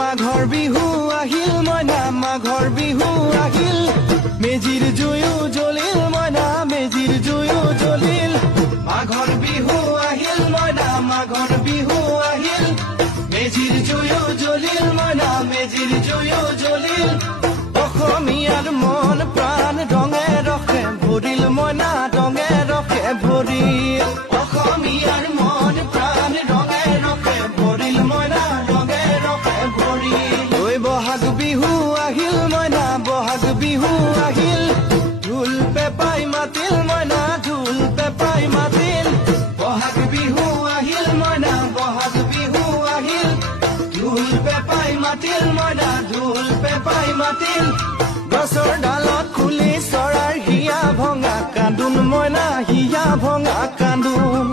মাঘৰ বিহু আহিল মইনা মাঘৰ বিহু আহিল মেজিৰ জুয়ো জ্বলিল মইনা মেজিৰ জুয়ো জ্বলিল মাঘৰ বিহু আহিল মইনা মাঘৰ বিহু আহিল মেজিৰ জুয়ো জ্বলিল মইনা মেজিৰ জুয়ো জ্বলিল অসমীয়াৰ মন প্ৰাণ ৰঙে ৰখে ভৰিল মইনা ৰঙে ৰখে ভৰিল অসমীয়াৰ মন প্ৰাণ ৰঙে ৰখে ভৰিল মইনা ৰঙে ৰখে ভৰিল ঐ বহাগ বিহু আহিল মইনা বহাগ বিহু আহিল ঢোল পেপাই মাতিল মইনা ঢোল পেপাই মাতিল বহাগ বিহু আহিল মইনা বহাগ বিহু আহিল ঢোল পেপাই মাতিল মইনা ঢোল পেপাই মাতিল গছৰ ডালত খুলি চৰাৰ হিয়া ভঙা কান্দোন মইনা হিয়া ভঙা কান্দোন